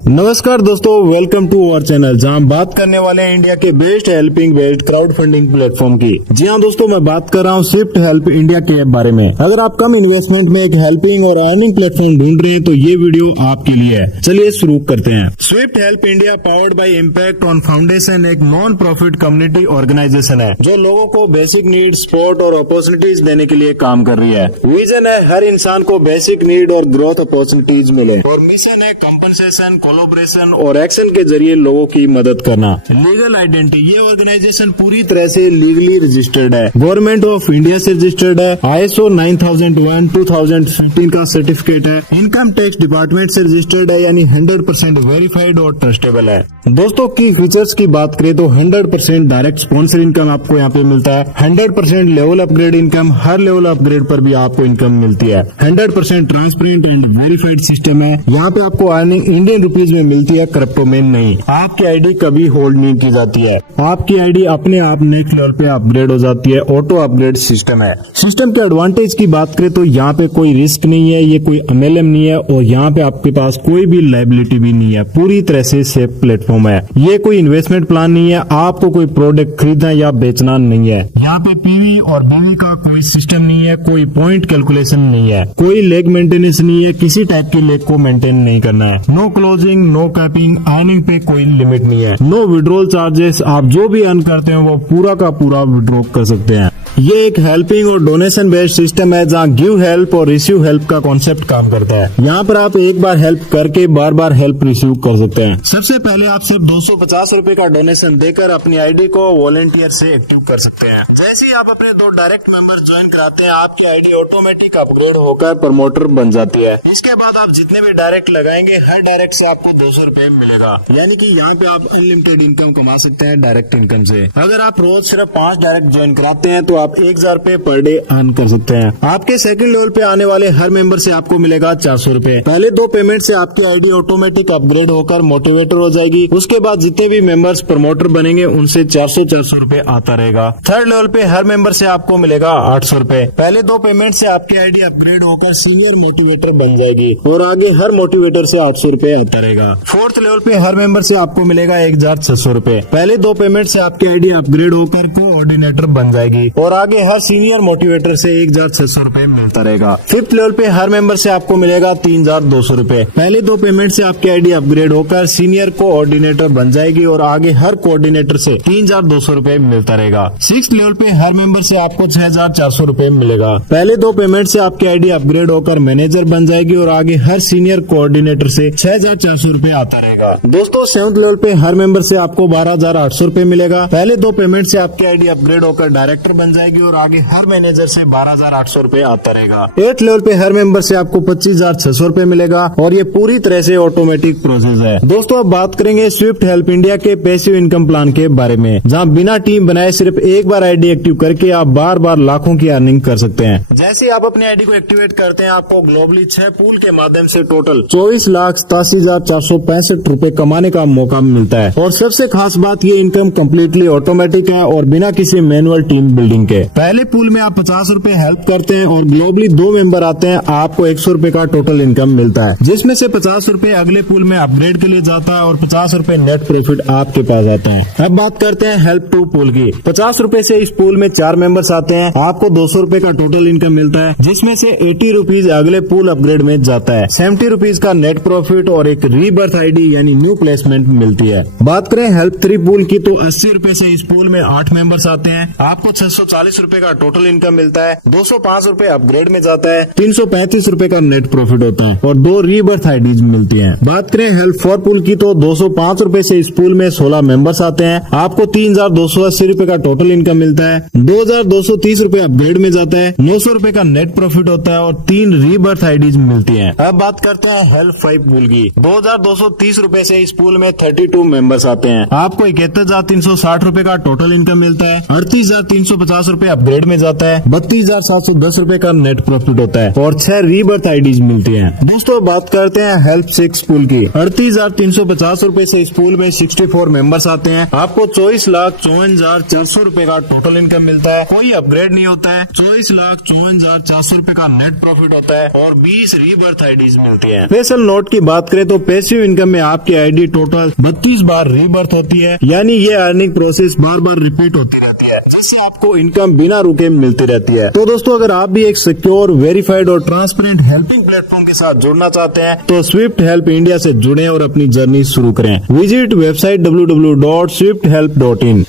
नमस्कार दोस्तों, welcome to our channel जहां हम बात करने वाले हैं इंडिया के best helping based crowd funding platform की। जी हां दोस्तों, मैं बात कर रहा हूं स्विफ्ट हेल्प इंडिया के बारे में। अगर आप कम इन्वेस्टमेंट में एक हेल्पिंग और अर्निंग प्लेटफॉर्म ढूंढ रहे हैं तो ये वीडियो आपके लिए है। चलिए शुरू करते हैं। Swift help India powered by impact on foundation एक नॉन प्रॉफिट कम्युनिटी ऑर्गेनाइजेशन है जो लोगों को बेसिक नीड, सपोर्ट और अपॉर्चुनिटीज देने के लिए काम कर रही है। विजन है हर इंसान को बेसिक नीड और ग्रोथ अपॉर्चुनिटीज मिले और मिशन है कंपनसेशन, कोलैबोरेशन और एक्शन के जरिए लोगों की मदद करना। लीगल आइडेंटिटी, ये ऑर्गेनाइजेशन पूरी तरह से लीगली रजिस्टर्ड है, गवर्नमेंट ऑफ इंडिया से रजिस्टर्ड है, ISO 9001:2015 का सर्टिफिकेट है, इनकम टैक्स डिपार्टमेंट से रजिस्टर्ड है, यानी 100% वेरीफाइड और ट्रस्टेबल है। दोस्तों की फीचर्स की बात करें तो 100% डायरेक्ट स्पॉन्सर इनकम आपको यहाँ पे मिलता है, 100% लेवल अपग्रेड इनकम, हर लेवल अपग्रेड पर भी आपको इनकम मिलती है, 100% ट्रांसपेरेंट एंड वेरीफाइड सिस्टम है। यहाँ पे आपको अर्निंग इंडियन रुपीज में मिलती है, क्रिप्टो में नहीं। आपकी आईडी कभी होल्ड नहीं की जाती है, आपकी आईडी अपने आप नेक्स्ट लेवल पे अपग्रेड हो जाती है। ऑटो अपग्रेड सिस्टम है। सिस्टम के एडवांटेज की बात करें तो यहाँ पे कोई रिस्क नहीं है, ये कोई MLM नहीं है और यहाँ पे आपके पास कोई भी लायबिलिटी भी नहीं है। पूरी तरह से सेफ प्लेटफॉर्म है। ये कोई इन्वेस्टमेंट प्लान नहीं है, आपको कोई प्रोडक्ट खरीदना या बेचना नहीं है। यहाँ पे PV और BV का कोई सिस्टम नहीं है, कोई पॉइंट कैलकुलेशन नहीं है, कोई लेग मेंटेनेंस नहीं है, किसी टाइप के लेग को मेंटेन नहीं करना है। No closing, no capping, earning पे कोई लिमिट नहीं है, नो विड्रॉल चार्जेस। आप जो भी अर्न करते हैं वो पूरा का पूरा विड्रॉ कर सकते हैं। ये एक हेल्पिंग और डोनेशन बेस्ड सिस्टम है जहाँ गिव हेल्प और रिसीव हेल्प का कॉन्सेप्ट काम करता है। यहाँ पर आप एक बार हेल्प करके बार बार हेल्प रिसीव कर सकते हैं। सबसे पहले आप सिर्फ 250 रूपए का डोनेशन देकर अपनी आईडी को वॉलंटियर से एक्टिव कर सकते हैं। जैसे ही आप अपने 2 डायरेक्ट मेंबर ज्वाइन कराते हैं, आपकी आईडी ऑटोमेटिक अपग्रेड होकर प्रमोटर बन जाती है। इसके बाद आप जितने भी डायरेक्ट लगाएंगे, हर डायरेक्ट से आपको 200 रूपये मिलेगा, यानी कि यहाँ पे आप अनलिमिटेड इनकम कमा सकते हैं डायरेक्ट इनकम से। अगर आप रोज सिर्फ 5 डायरेक्ट ज्वाइन कराते हैं तो आप 1000 रूपए पर डे अर्न कर सकते हैं। आपके सेकंड लेवल पे आने वाले हर मेंबर से आपको मिलेगा 400 रूपए। पहले 2 पेमेंट से आपकी आईडी ऑटोमेटिक अपग्रेड होकर मोटिवेटर हो जाएगी। उसके बाद जितने भी मेंबर्स प्रमोटर बनेंगे उनसे 400 रूपए आता रहेगा। थर्ड लेवल पे हर मेंबर से आपको मिलेगा 800 रूपए। पहले 2 पेमेंट से आपकी आईडी अपग्रेड होकर सीनियर मोटिवेटर बन जाएगी और आगे हर मोटिवेटर से 800 रूपए आता रहेगा। फोर्थ लेवल पे हर मेंबर से आपको मिलेगा 1600 रूपए। पहले 2 पेमेंट से आपकी आईडी अपग्रेड होकर कोऑर्डिनेटर बन जाएगी और आगे हर सीनियर मोटिवेटर से 1600 रूपए मिलता रहेगा। फिफ्थ लेवल पे हर मेंबर से आपको मिलेगा 3200 रूपए। पहले 2 पेमेंट से आपकी आईडी अपग्रेड होकर सीनियर कोऑर्डिनेटर बन जाएगी और आगे हर कोऑर्डिनेटर से 3200 रूपए मिलता रहेगा। सिक्स्थ लेवल पे हर मेंबर से आपको 6400 रूपए मिलेगा। पहले 2 पेमेंट से आपकी आईडी अपग्रेड होकर मैनेजर बन जाएगी और आगे हर सीनियर कोऑर्डिनेटर से 6400 रूपए आता रहेगा। दोस्तों सेवंथ लेवल पे हर मेंबर से आपको 12800 रूपए मिलेगा। पहले 2 पेमेंट से आपकी आईडी अपग्रेड होकर डायरेक्टर बन जाएगी और आगे हर मैनेजर से 12800 रूपए आता रहेगा। 8th लेवल पे हर मेंबर से आपको 25600 रूपए मिलेगा और ये पूरी तरह से ऑटोमेटिक प्रोसेस है। दोस्तों अब बात करेंगे स्विफ्ट हेल्प इंडिया के पैसिव इनकम प्लान के बारे में, जहां बिना टीम बनाए सिर्फ एक बार आईडी एक्टिव करके आप बार बार लाखों की अर्निंग कर सकते हैं। जैसे ही आप अपनी आईडी को एक्टिवेट करते हैं, आपको ग्लोबली 6 पूल के माध्यम से टोटल 24,87,465 रूपए कमाने का मौका मिलता है। और सबसे खास बात, ये इनकम कम्प्लीटली ऑटोमेटिक है और बिना किसी मैनुअल टीम बिल्डिंग के। पहले पूल में आप 50 रूपए हेल्प करते हैं और ग्लोबली 2 मेंबर आते हैं, आपको 100 रूपए का टोटल इनकम मिलता है, जिसमें से 50 रूपए अगले पूल में अपग्रेड के लिए जाता है और 50 रूपए नेट प्रॉफिट आपके पास आते हैं। अब बात करते हैं हेल्प टू पूल की। 50 रूपए से इस पूल में 4 मेंबर्स आते हैं, आपको 200 रूपए का टोटल इनकम मिलता है, जिसमें से 80 रूपीज अगले पूल अपग्रेड में जाता है, 70 रूपीज का नेट प्रॉफिट और एक रीबर्थ आईडी यानी न्यू प्लेसमेंट मिलती है। बात करें हेल्प 3 पूल की तो 80 रूपए से इस पूल में 8 मेंबर्स आते हैं, आपको 640 रूपए का टोटल इनकम मिलता है, 205 रूपए अपग्रेड में जाता है, 335 रूपए का नेट प्रॉफिट होता है और 2 रीबर्थ आईडीज मिलती हैं। बात करें हेल्प 4 पूल की तो 205 रूपए से इस पूल में 16 मेंबर्स आते हैं, आपको 3280 रूपए का टोटल इनकम मिलता है, 2230 रूपए अपग्रेड में जाता है, 900 रूपए का नेट प्रॉफिट होता है और 3 रीबर्थ आईडीज मिलती हैं। अब बात करते हैं हेल्प 5 पूल की। 2230 रूपए से इस पूल में 32 मेंबर्स आते हैं, आपको 71,360 रूपए का टोटल इनकम मिलता है, 38,350 रूपए अपग्रेड में जाता है, 32,710 रूपए का नेट प्रॉफिट होता है और 6 रीबर्थ आईडीज मिलती हैं। दोस्तों बात करते हैं हेल्प सिक्स पूल की। 38,350 रूपए से इस पूल में 64 मेंबर्स आते हैं। आपको 24,54,400 रूपए का टोटल इनकम मिलता है। कोई अपग्रेड नहीं होता है। 24,54,400 रूपए का नेट प्रॉफिट होता है और 20 रीबर्थ आईडीज मिलती हैं। स्पेशल नोट की बात करें तो पैसिव इनकम में आपकी आईडी टोटल 32 बार रीबर्थ होती है, यानी ये अर्निंग प्रोसेस बार बार रिपीट होती रहती है, जिससे आपको इनकम बिना रुके मिलती रहती है। तो दोस्तों अगर आप भी एक सिक्योर, वेरीफाइड और ट्रांसपेरेंट हेल्पिंग प्लेटफॉर्म के साथ जुड़ना चाहते हैं तो स्विफ्ट हेल्प इंडिया से जुड़ें और अपनी जर्नी शुरू करें। Visit website www.swifthelp.in।